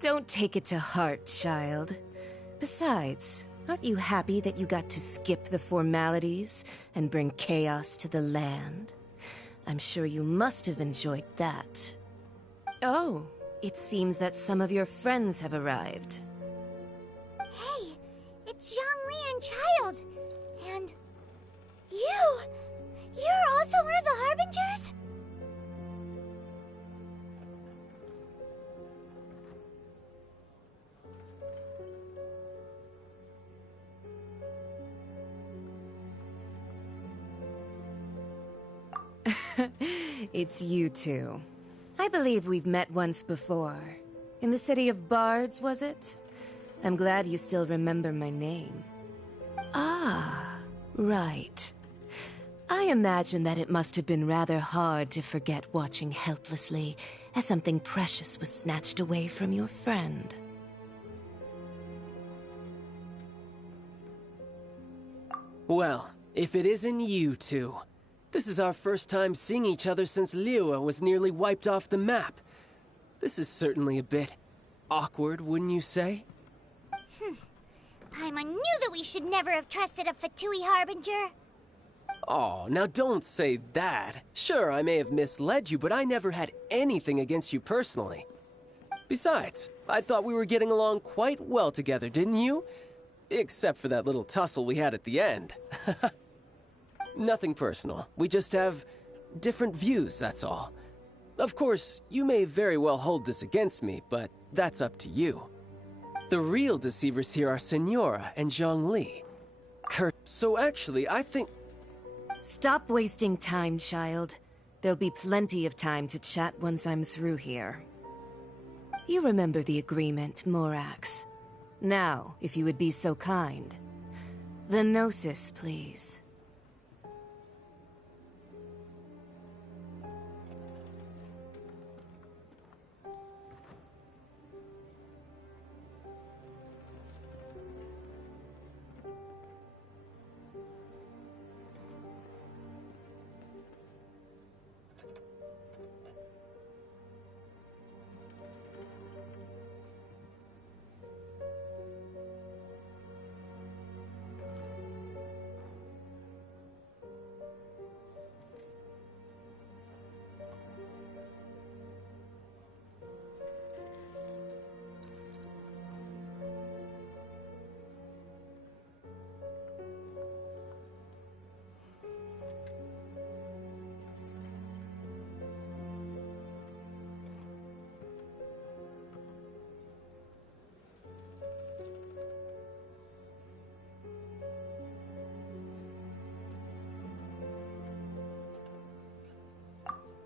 Don't take it to heart, child. Besides, aren't you happy that you got to skip the formalities and bring chaos to the land? I'm sure you must have enjoyed that. Oh, it seems that some of your friends have arrived. Hey, it's Zhongli and Child. And you! You're also one of the Harbingers? It's you two. I believe we've met once before. In the city of Bards, was it? I'm glad you still remember my name. Ah, right. I imagine that it must have been rather hard to forget watching helplessly as something precious was snatched away from your friend. Well, if it isn't you two. This is our first time seeing each other since Liyue was nearly wiped off the map. This is certainly a bit awkward, wouldn't you say? Paimon knew that we should never have trusted a Fatui Harbinger. Oh, now don't say that. Sure, I may have misled you, but I never had anything against you personally. Besides, I thought we were getting along quite well together, didn't you? Except for that little tussle we had at the end. Nothing personal. We just have different views, that's all. Of course, you may very well hold this against me, but that's up to you. The real deceivers here are Senora and Zhongli. So actually, I think... Stop wasting time, child. There'll be plenty of time to chat once I'm through here. You remember the agreement, Morax. Now, if you would be so kind. The Gnosis, please.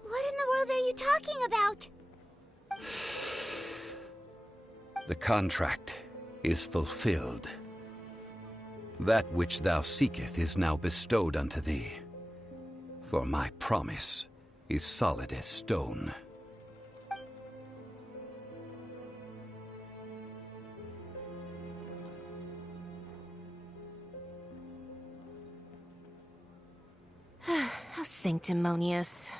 What in the world are you talking about? The contract is fulfilled. That which thou seeketh is now bestowed unto thee. For my promise is solid as stone. How sanctimonious.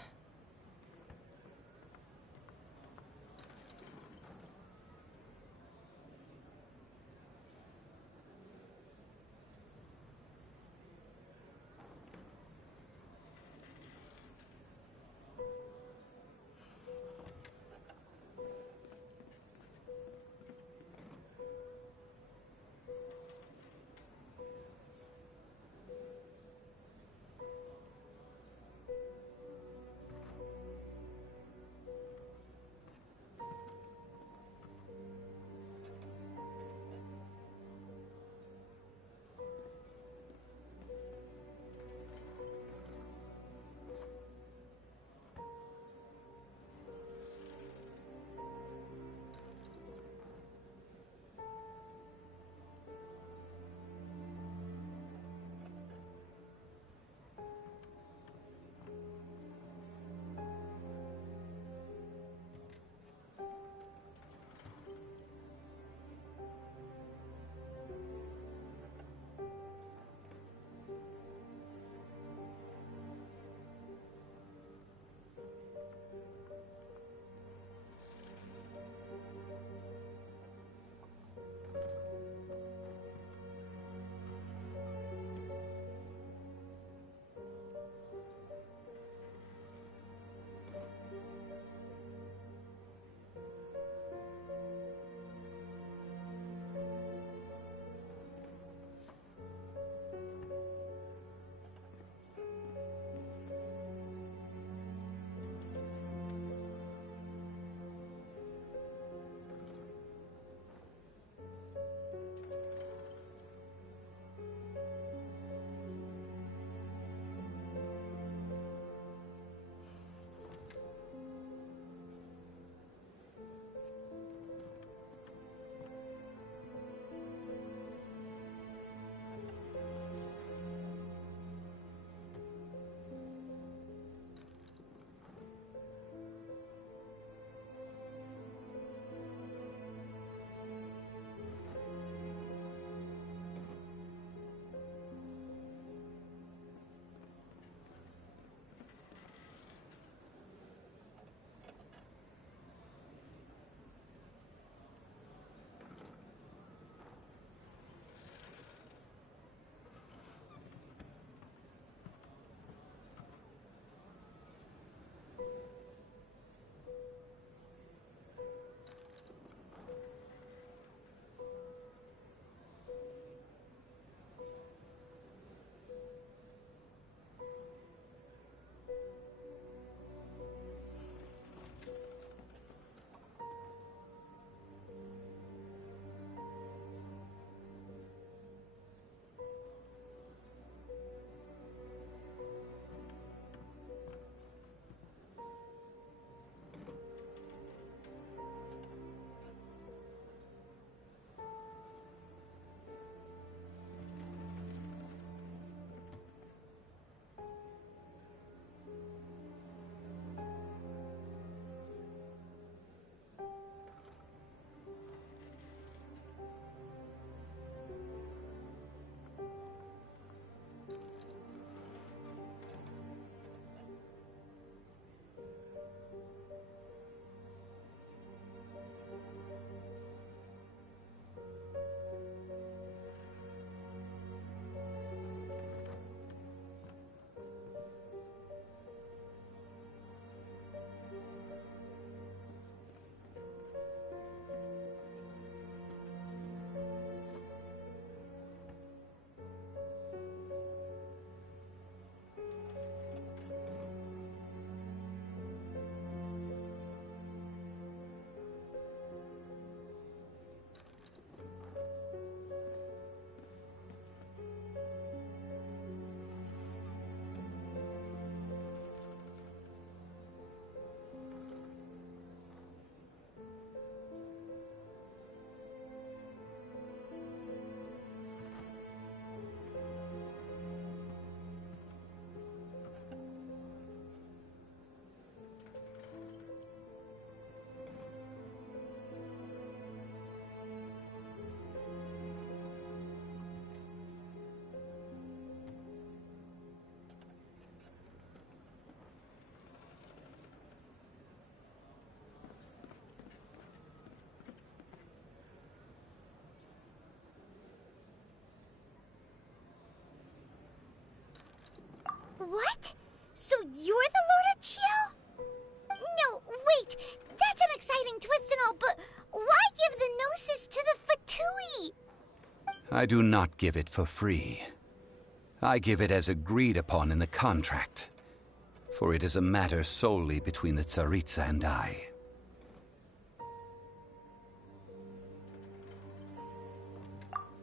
you're the Lord of Chio? No, wait. That's an exciting twist and all, but why give the Gnosis to the Fatui? I do not give it for free. I give it as agreed upon in the contract, for it is a matter solely between the Tsaritsa and I.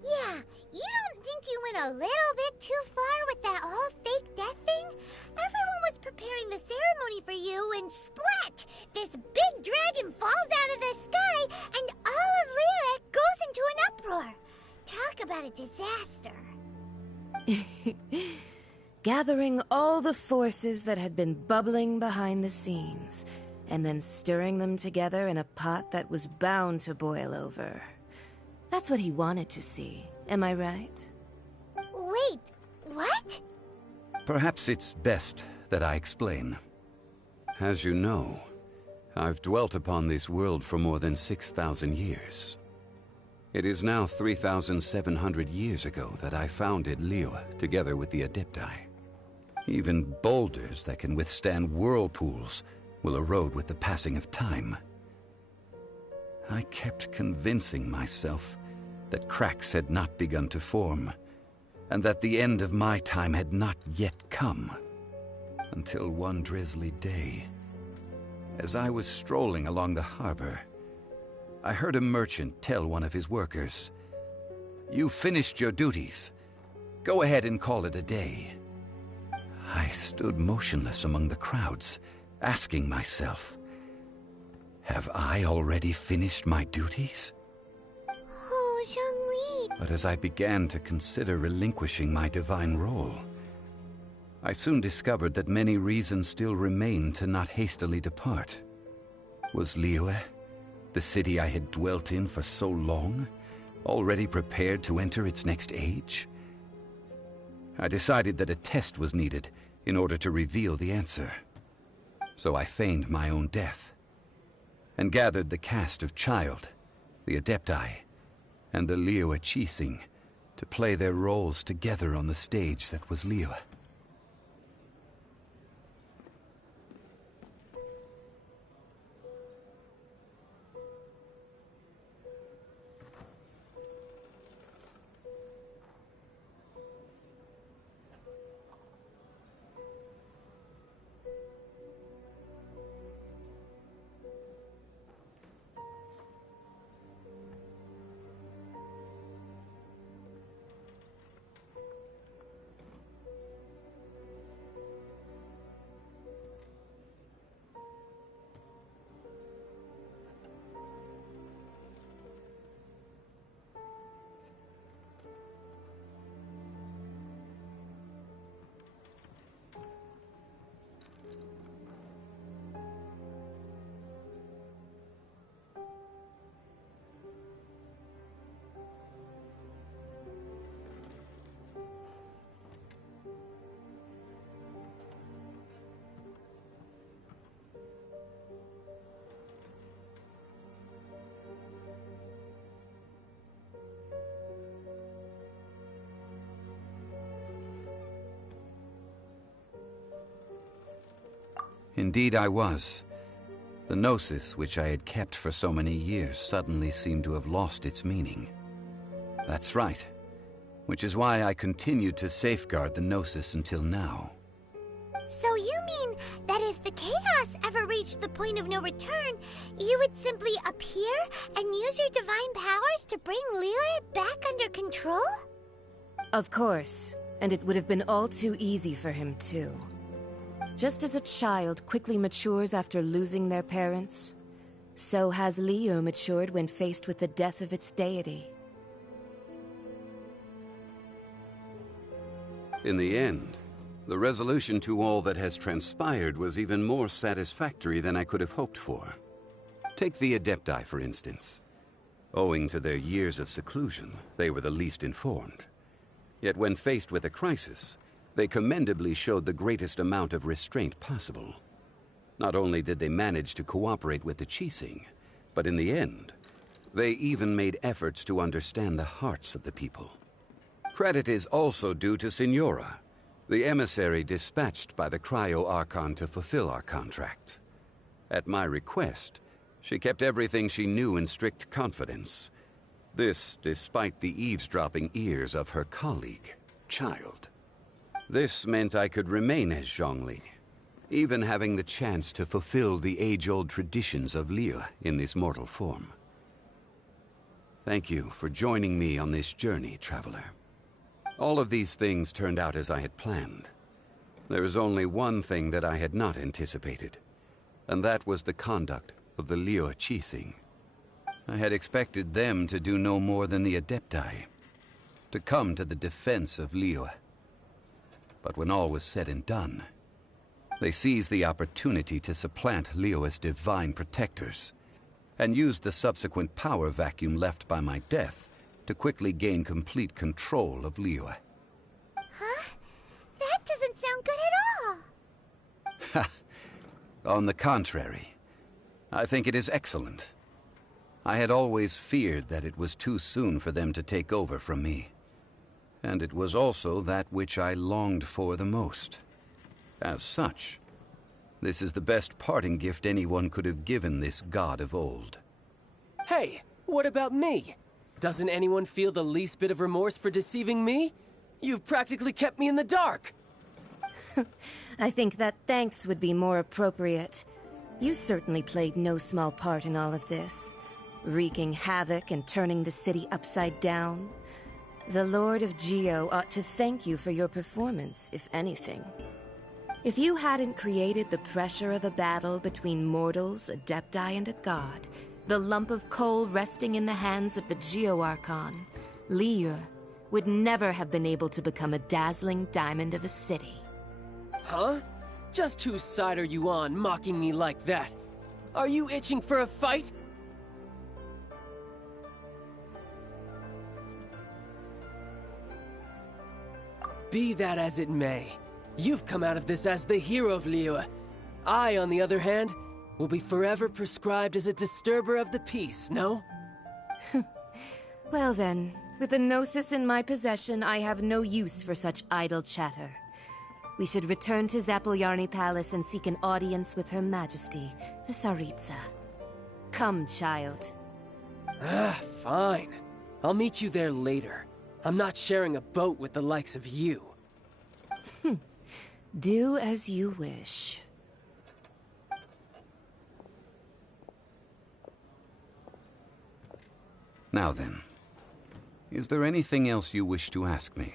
Yeah, you don't think you went a little bit too far with that whole fake death thing? Everyone was preparing the ceremony for you, and splat! This big dragon falls out of the sky, and all of Lyric goes into an uproar. Talk about a disaster. Gathering all the forces that had been bubbling behind the scenes, and then stirring them together in a pot that was bound to boil over. That's what he wanted to see, am I right? Wait, what? Perhaps it's best that I explain. As you know, I've dwelt upon this world for more than 6,000 years. It is now 3,700 years ago that I founded Liyue together with the Adepti. Even boulders that can withstand whirlpools will erode with the passing of time. I kept convincing myself that cracks had not begun to form, and that the end of my time had not yet come. Until one drizzly day, as I was strolling along the harbor, I heard a merchant tell one of his workers, "You finished your duties. Go ahead and call it a day." I stood motionless among the crowds, asking myself, have I already finished my duties? Oh, Zhongli. But as I began to consider relinquishing my divine role, I soon discovered that many reasons still remained to not hastily depart. Was Liyue, the city I had dwelt in for so long, already prepared to enter its next age? I decided that a test was needed in order to reveal the answer. So I feigned my own death, and gathered the cast of Child, the Adepti, and the Liyue Qixing to play their roles together on the stage that was Liyue. Indeed I was. The Gnosis, which I had kept for so many years, suddenly seemed to have lost its meaning. That's right. Which is why I continued to safeguard the Gnosis until now. So you mean that if the chaos ever reached the point of no return, you would simply appear and use your divine powers to bring Liyue back under control? Of course, and it would have been all too easy for him too. Just as a child quickly matures after losing their parents, so has Liyue matured when faced with the death of its deity. In the end, the resolution to all that has transpired was even more satisfactory than I could have hoped for. Take the Adepti, for instance. Owing to their years of seclusion, they were the least informed. Yet when faced with a crisis, they commendably showed the greatest amount of restraint possible. Not only did they manage to cooperate with the Qixing, but in the end, they even made efforts to understand the hearts of the people. Credit is also due to Signora, The emissary dispatched by the Cryo-Archon to fulfill our contract. At my request, she kept everything she knew in strict confidence. This despite the eavesdropping ears of her colleague, Child. This meant I could remain as Zhongli, even having the chance to fulfill the age-old traditions of Liyue in this mortal form. Thank you for joining me on this journey, Traveler. All of these things turned out as I had planned. There is only one thing that I had not anticipated, and that was the conduct of the Liyue Qixing. I had expected them to do no more than the Adepti, to come to the defense of Liyue. But when all was said and done, they seized the opportunity to supplant Liyue as divine protectors, and used the subsequent power vacuum left by my death to quickly gain complete control of Liyue. Huh? That doesn't sound good at all! On the contrary, I think it is excellent. I had always feared that it was too soon for them to take over from me. And it was also that which I longed for the most. As such, this is the best parting gift anyone could have given this god of old. Hey, what about me? Doesn't anyone feel the least bit of remorse for deceiving me? You've practically kept me in the dark! I think that thanks would be more appropriate. You certainly played no small part in all of this, wreaking havoc and turning the city upside down. The Lord of Geo ought to thank you for your performance, if anything. If you hadn't created the pressure of a battle between mortals, Adepti, and a god, the lump of coal resting in the hands of the Geo-Archon, Liyue, would never have been able to become a dazzling diamond of a city. Huh? Just whose side are you on, mocking me like that? Are you itching for a fight? Be that as it may, you've come out of this as the hero of Liyue. I, on the other hand, will be forever prescribed as a disturber of the peace, no? Well then, with the Gnosis in my possession, I have no use for such idle chatter. We should return to Zapoljarny Palace and seek an audience with Her Majesty, the Tsaritsa. Come, child. Fine. I'll meet you there later. I'm not sharing a boat with the likes of you. Do as you wish. Now then, is there anything else you wish to ask me?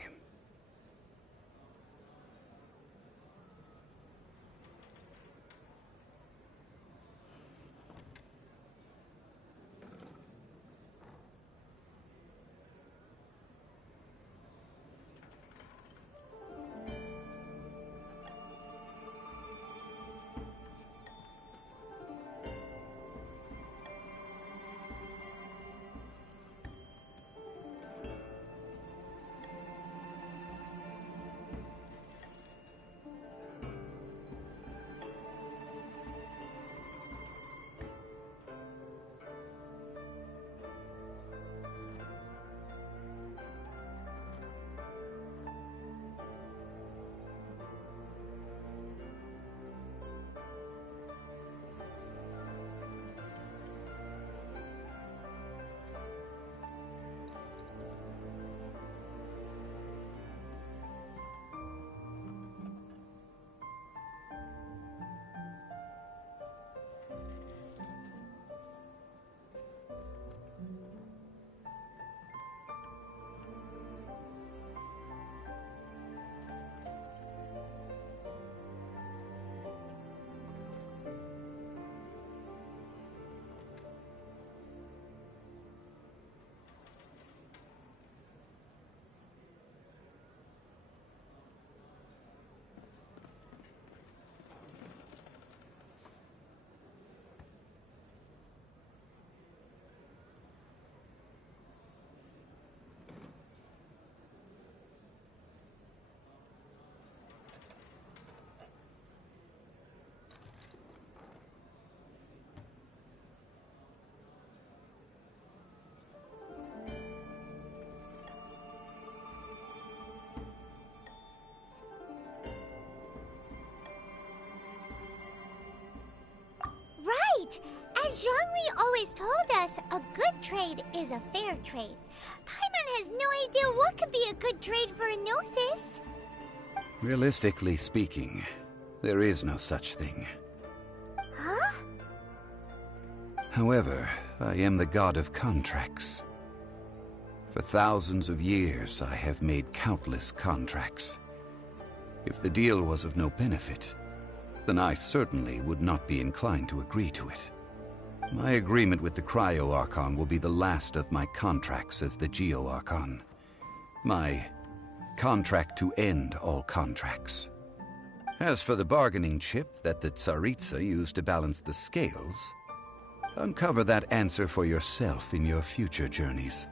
But as Zhongli always told us, a good trade is a fair trade. Paimon has no idea what could be a good trade for a Gnosis. Realistically speaking, there is no such thing. Huh? However, I am the god of contracts. For thousands of years, I have made countless contracts. If the deal was of no benefit, then I certainly would not be inclined to agree to it. My agreement with the Cryo Archon will be the last of my contracts as the Geo Archon. My contract to end all contracts. As for the bargaining chip that the Tsaritsa used to balance the scales, uncover that answer for yourself in your future journeys.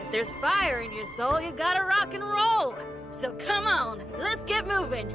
If there's fire in your soul, you gotta rock and roll. So come on, let's get moving.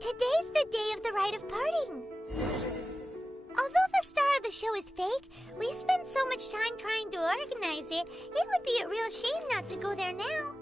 Today's the day of the rite of parting. Although the star of the show is fake, we spent so much time trying to organize it, it would be a real shame not to go there now.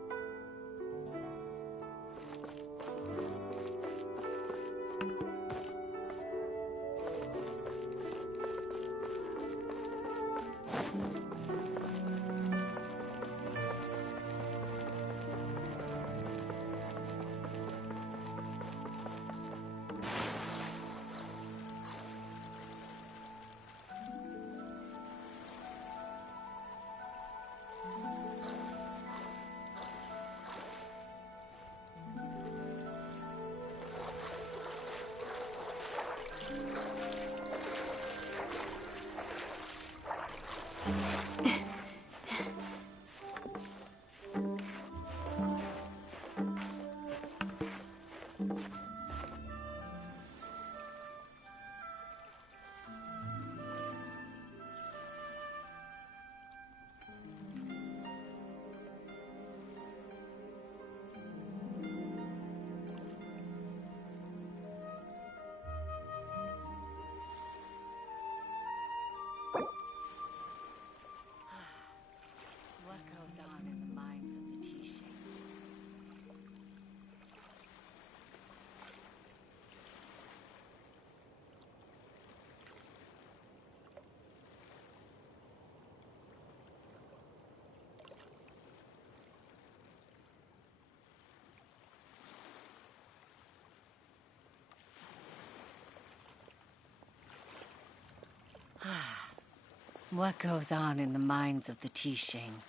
What goes on in the minds of the Tixing?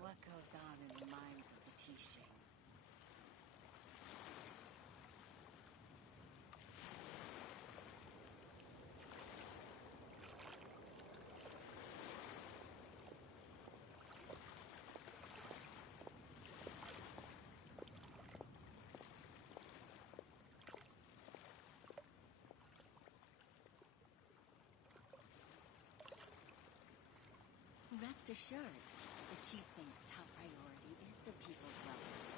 What goes on in the minds of the Tixing? Rest assured, the Tixing's top priority is the people's welfare.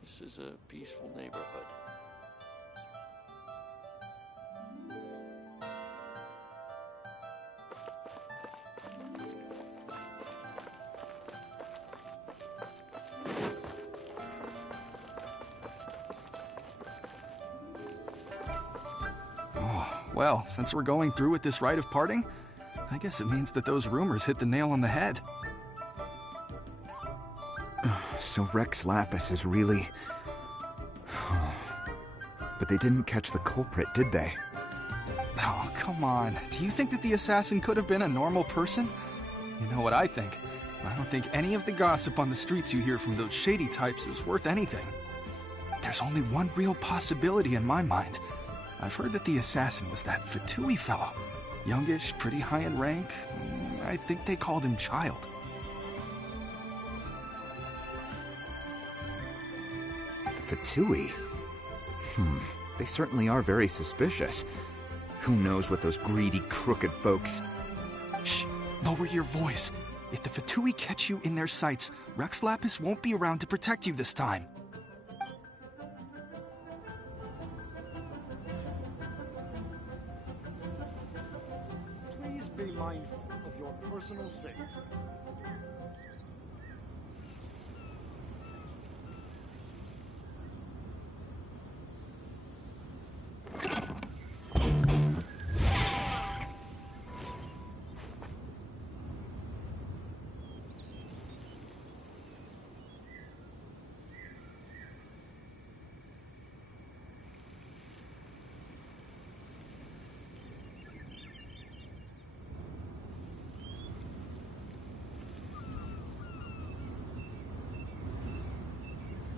This is a peaceful neighborhood. Well, since we're going through with this rite of parting, I guess it means that those rumors hit the nail on the head. So Rex Lapis is really... But they didn't catch the culprit, did they? Oh, come on. Do you think that the assassin could have been a normal person? You know what I think. I don't think any of the gossip on the streets you hear from those shady types is worth anything. There's only one real possibility in my mind. I've heard that the assassin was that Fatui fellow. Youngish, pretty high in rank. I think they called him Child. The Fatui? They certainly are very suspicious. Who knows what those greedy, crooked folks... Shh! Lower your voice. If the Fatui catch you in their sights, Rex Lapis won't be around to protect you this time. Please be mindful of your personal safety.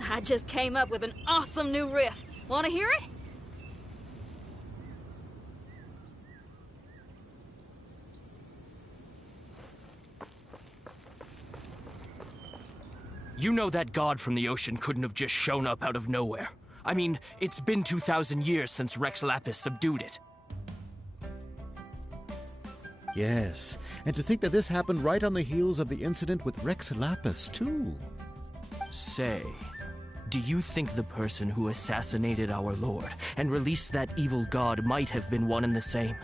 I just came up with an awesome new riff. Want to hear it? You know that god from the ocean couldn't have just shown up out of nowhere. I mean, it's been 2,000 years since Rex Lapis subdued it. Yes, and to think that this happened right on the heels of the incident with Rex Lapis, too. Say, do you think the person who assassinated our lord and released that evil god might have been one and the same?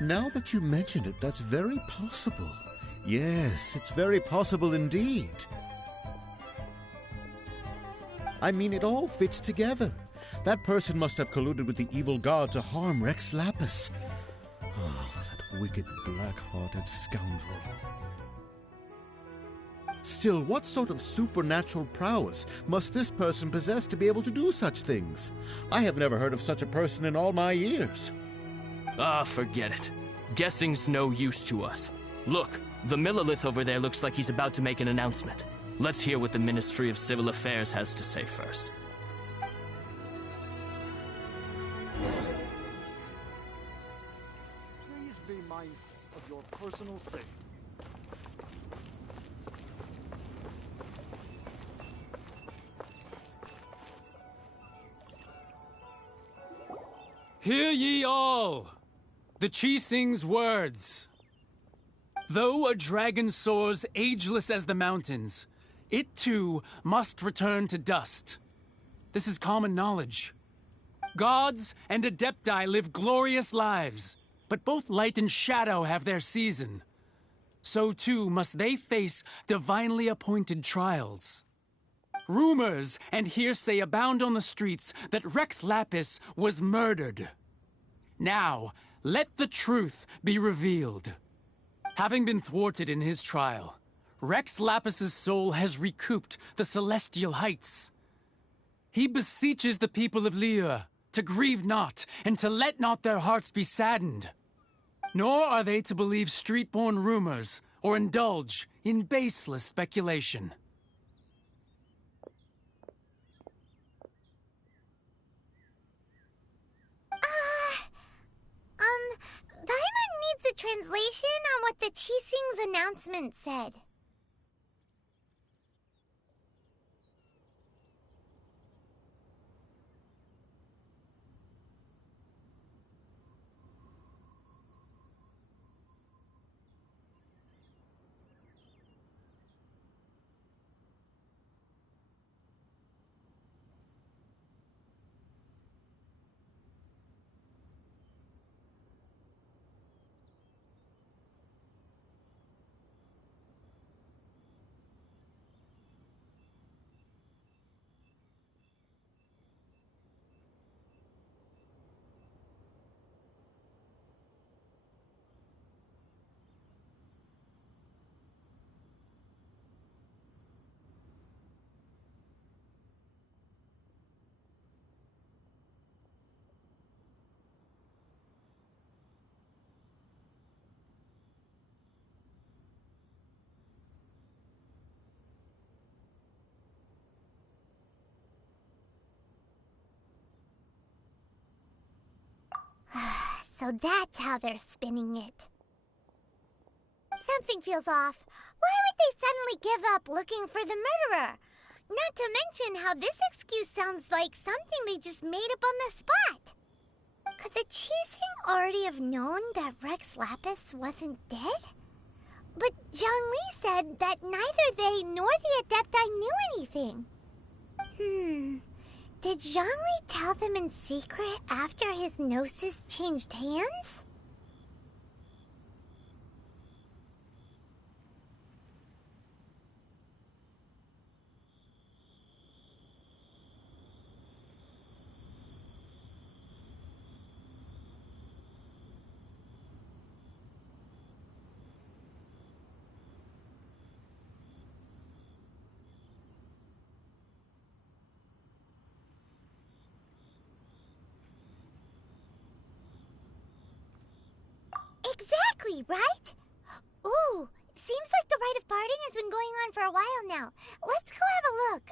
Now that you mention it, that's very possible. Yes, it's very possible indeed. I mean, it all fits together. That person must have colluded with the evil god to harm Rex Lapis. Oh, that wicked, black-hearted scoundrel. Still, what sort of supernatural prowess must this person possess to be able to do such things? I have never heard of such a person in all my years. Ah, forget it. Guessing's no use to us. Look, the Millilith over there looks like he's about to make an announcement. Let's hear what the Ministry of Civil Affairs has to say first. Please be mindful of your personal safety. Hear ye all! The Chising's words. Though a dragon soars ageless as the mountains, it too must return to dust. This is common knowledge. Gods and Adepti live glorious lives, but both light and shadow have their season. So too must they face divinely appointed trials. Rumors and hearsay abound on the streets that Rex Lapis was murdered. Now, let the truth be revealed. Having been thwarted in his trial, Rex Lapis's soul has recouped the celestial heights. He beseeches the people of Liyue to grieve not, and to let not their hearts be saddened. Nor are they to believe street-born rumors, or indulge in baseless speculation. Paimon needs a translation on what the Qixing's announcement said. So that's how they're spinning it. Something feels off. Why would they suddenly give up looking for the murderer? Not to mention how this excuse sounds like something they just made up on the spot. Could the Qixing already have known that Rex Lapis wasn't dead? But Zhongli said that neither they nor the Adepti knew anything. Did Zhongli tell them in secret after his gnosis changed hands? Exactly, right? Ooh, seems like the rite of parting has been going on for a while now. Let's go have a look.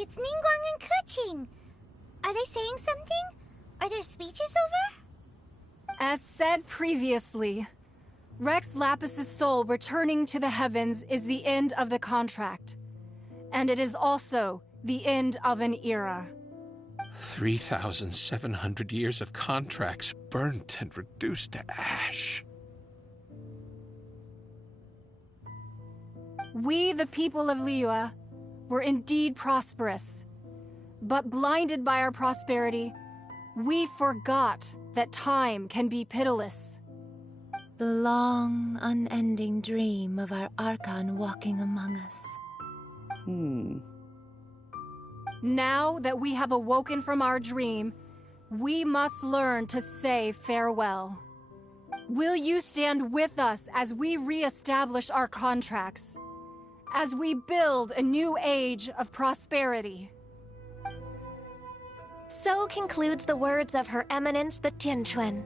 It's Ningguang and Keqing. Are they saying something? Are their speeches over? As said previously, Rex Lapis's soul returning to the heavens is the end of the contract. And it is also the end of an era. 3,700 years of contracts burnt and reduced to ash. We, the people of Liyue, were indeed prosperous. But blinded by our prosperity, we forgot that time can be pitiless. The long, unending dream of our Archon walking among us. Now that we have awoken from our dream, we must learn to say farewell. Will you stand with us as we re-establish our contracts? As we build a new age of prosperity? So concludes the words of Her Eminence the Tianquan.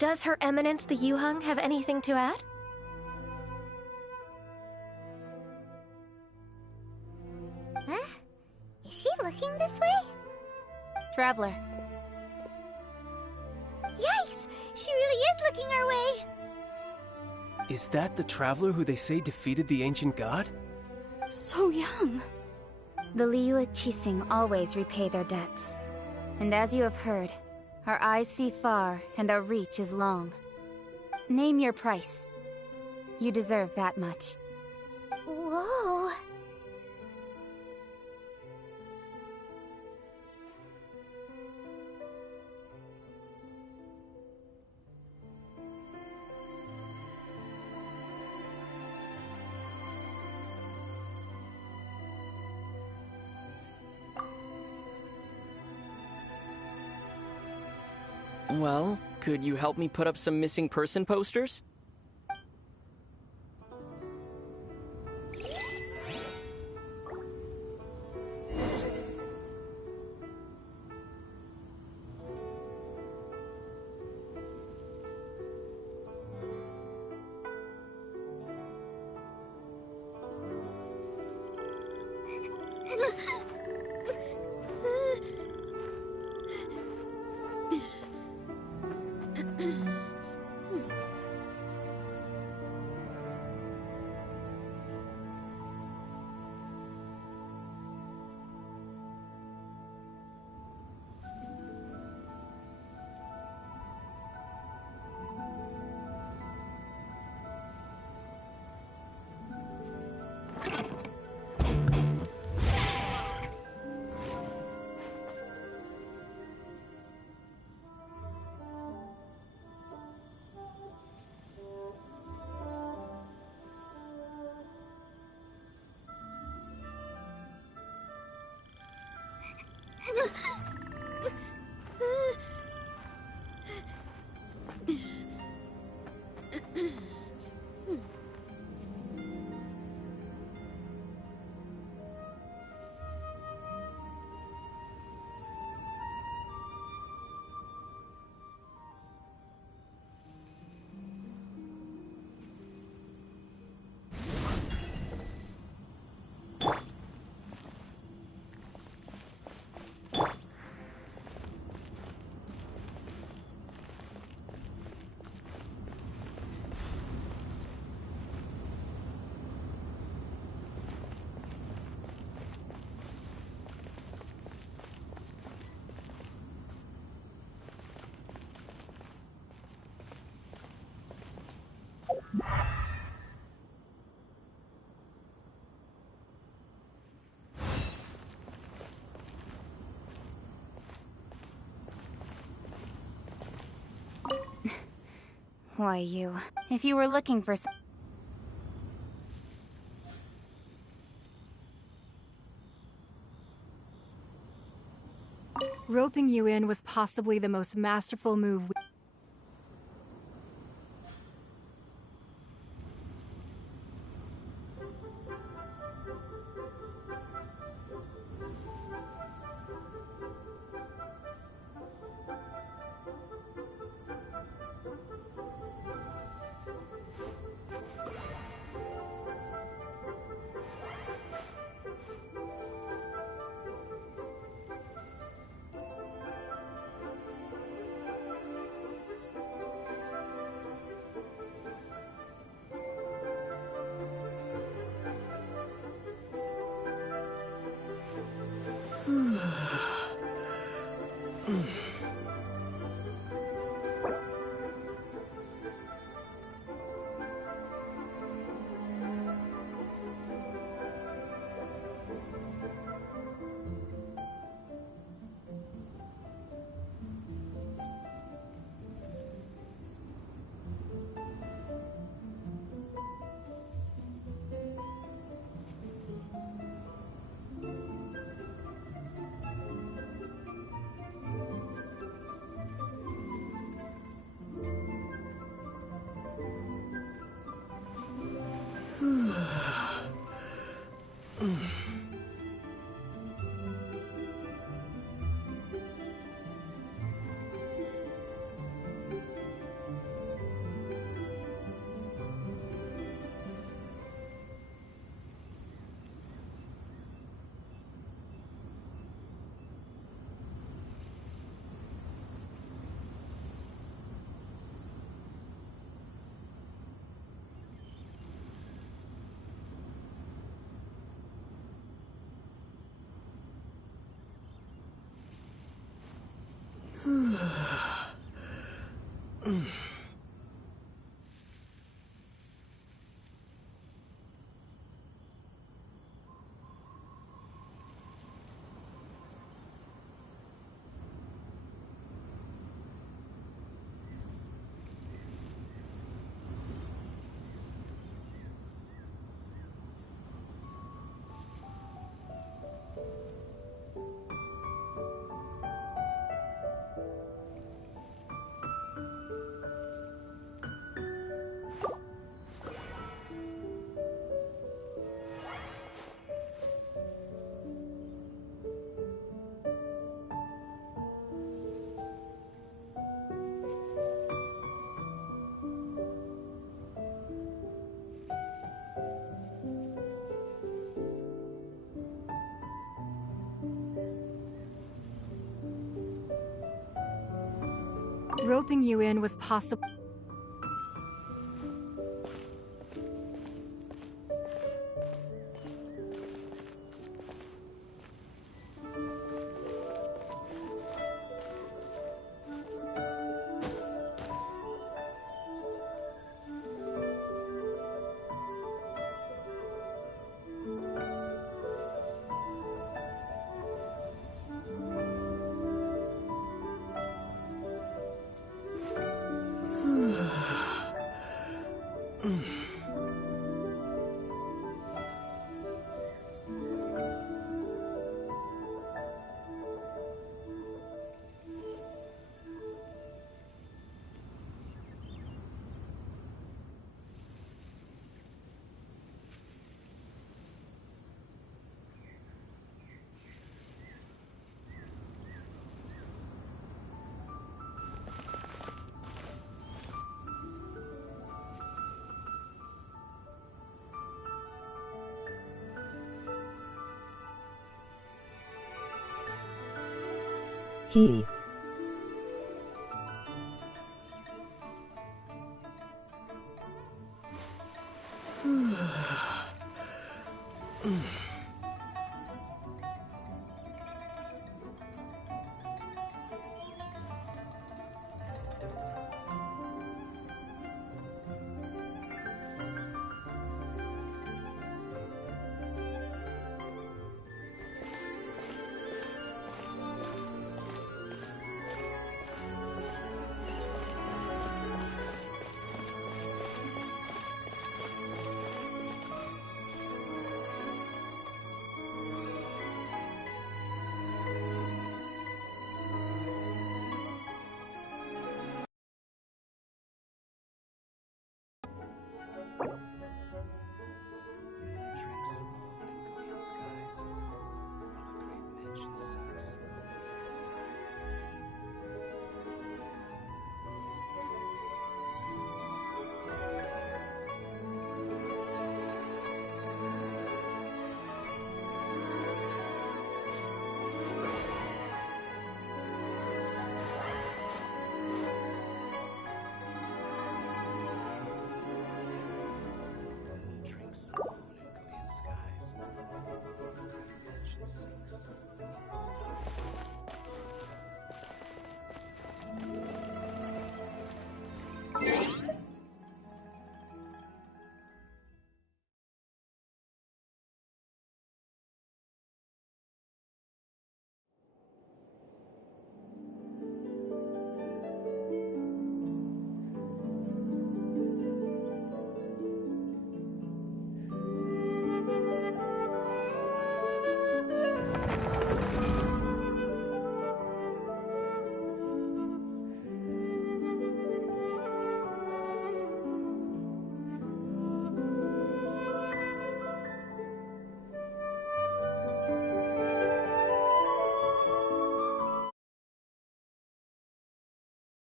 Does Her Eminence the Yuheng have anything to add? Huh? Is she looking this way? Traveler. Yikes! She really is looking our way! Is that the traveler who they say defeated the ancient god? So young. The Liyue Qixing always repay their debts. And as you have heard, our eyes see far and our reach is long. Name your price. You deserve that much. Whoa. Well, could you help me put up some missing person posters? Why, you. If you were looking for some... Roping you in was possibly the most masterful move Roping you in was possible. He.